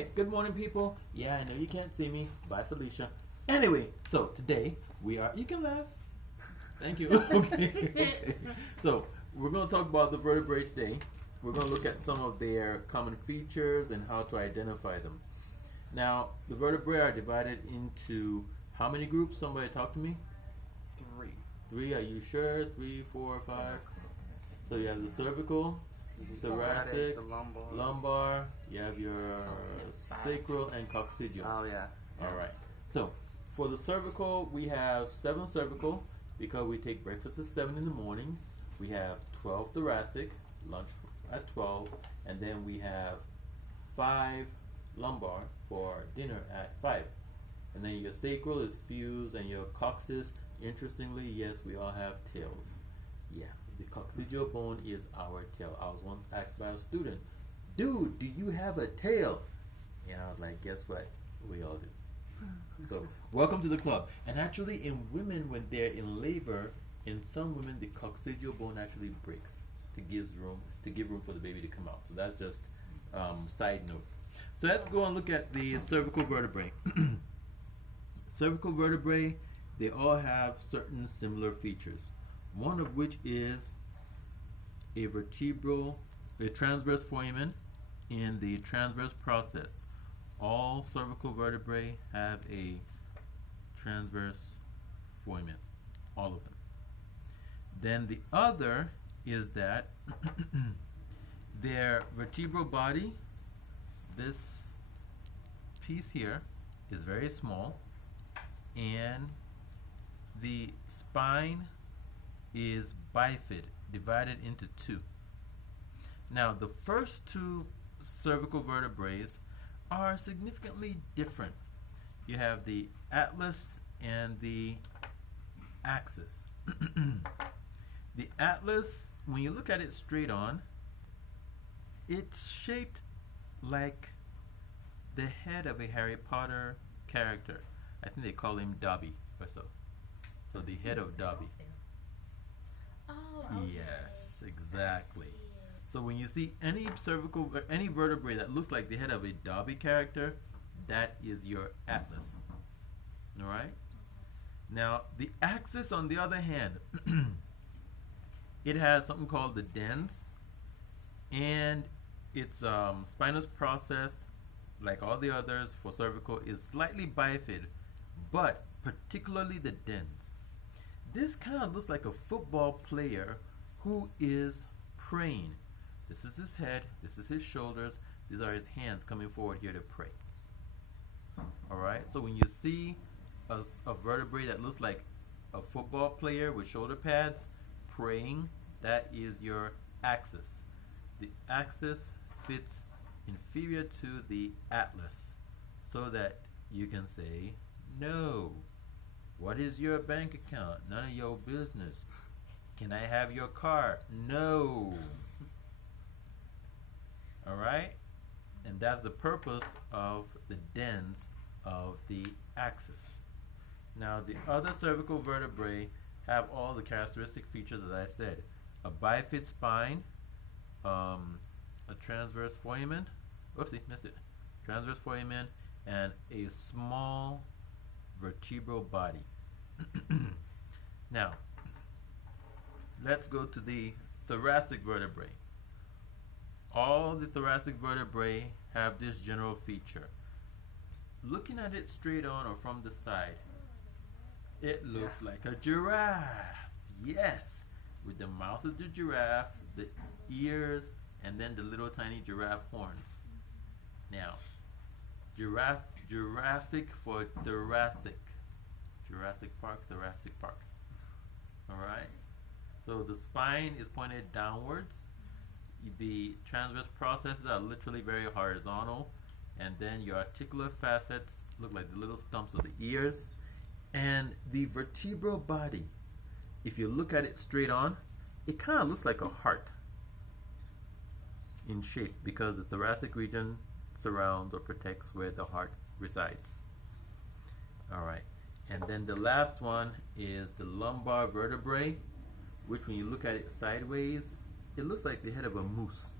Alright, good morning, people. Yeah, I know you can't see me. Bye, Felicia. Anyway, so today we are. You can laugh. Thank you. Okay. So, we're going to talk about the vertebrae today. We're going to look at some of their common features and how to identify them. Now, the vertebrae are divided into how many groups? Somebody talk to me. Three, are you sure? 3, 4, 5? So you have the cervical, thoracic, the lumbar, you have your sacral and coccygeal. Oh, yeah. Alright. So, for the cervical, we have 7 cervical because we take breakfast at 7 in the morning. We have 12 thoracic, lunch at 12, and then we have 5 lumbar for dinner at 5. And then your sacral is fused, and your coccyx, interestingly, yes, we all have tails. Yeah, the coccygeal bone is our tail. I was once asked by a student, dude, do you have a tail? And I was like, guess what? We all do. So, welcome to the club. And actually, in women, when they're in labor, in some women, the coccygeal bone actually breaks to give room for the baby to come out. So that's just side note. So let's go and look at the cervical vertebrae. Cervical vertebrae, they all have certain similar features. One of which is a transverse foramen in the transverse process. All cervical vertebrae have a transverse foramen, all of them. Then the other is that their vertebral body, this piece here, is very small, and the spine is bifid, divided into 2. Now, the first 2 cervical vertebrae are significantly different. You have the atlas and the axis. The atlas, when you look at it straight on, it's shaped like the head of a Harry Potter character. I think they call him Dobby or so. So the head of Dobby. Oh, okay. Yes, exactly. So when you see any vertebrae that looks like the head of a Dobby character, that is your atlas. All right? Now, the axis, on the other hand, it has something called the dens, and its spinous process, like all the others for cervical, is slightly bifid, but particularly the dens. This kind of looks like a football player who is praying. This is his head, this is his shoulders, these are his hands coming forward here to pray. Alright, so when you see a vertebrae that looks like a football player with shoulder pads praying, that is your axis. The axis fits inferior to the atlas so that you can say, no. What is your bank account? None of your business. Can I have your car? No. Alright? And that's the purpose of the dens of the axis. Now, the other cervical vertebrae have all the characteristic features that I said. A bifid spine, a transverse foramen, oopsie, missed it. Transverse foramen, and a small vertebral body. Now, let's go to the thoracic vertebrae. All the thoracic vertebrae have this general feature. Looking at it straight on or from the side, it looks like a giraffe. Yes, with the mouth of the giraffe, the ears, and then the little tiny giraffe horns. Now, giraffic for thoracic. Jurassic Park, Thoracic Park. Alright? So the spine is pointed downwards. The transverse processes are literally very horizontal. And then your articular facets look like the little stumps of the ears. And the vertebral body, if you look at it straight on, it kind of looks like a heart in shape because the thoracic region surrounds or protects where the heart resides. Alright. And then the last one is the lumbar vertebrae, which when you look at it sideways, it looks like the head of a moose.